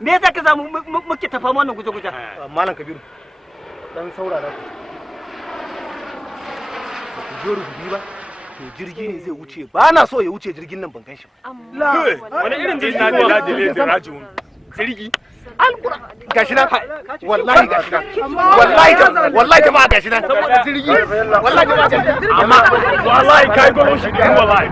me yasa ka samu muke tafa wannan guje-guje? Malam Kabiru dan saurara ku je rububi ba to jirgi ne zai wuce ba na so ya wuce jirgin nan ban gan shi ba. Wani irin jirgi ne da rajin jirgi? Gashi nan wallahi gashi nan wallahi jama'a gashi nan saboda jirgi wallahi jama'a amma wallahi kai golo shi wallahi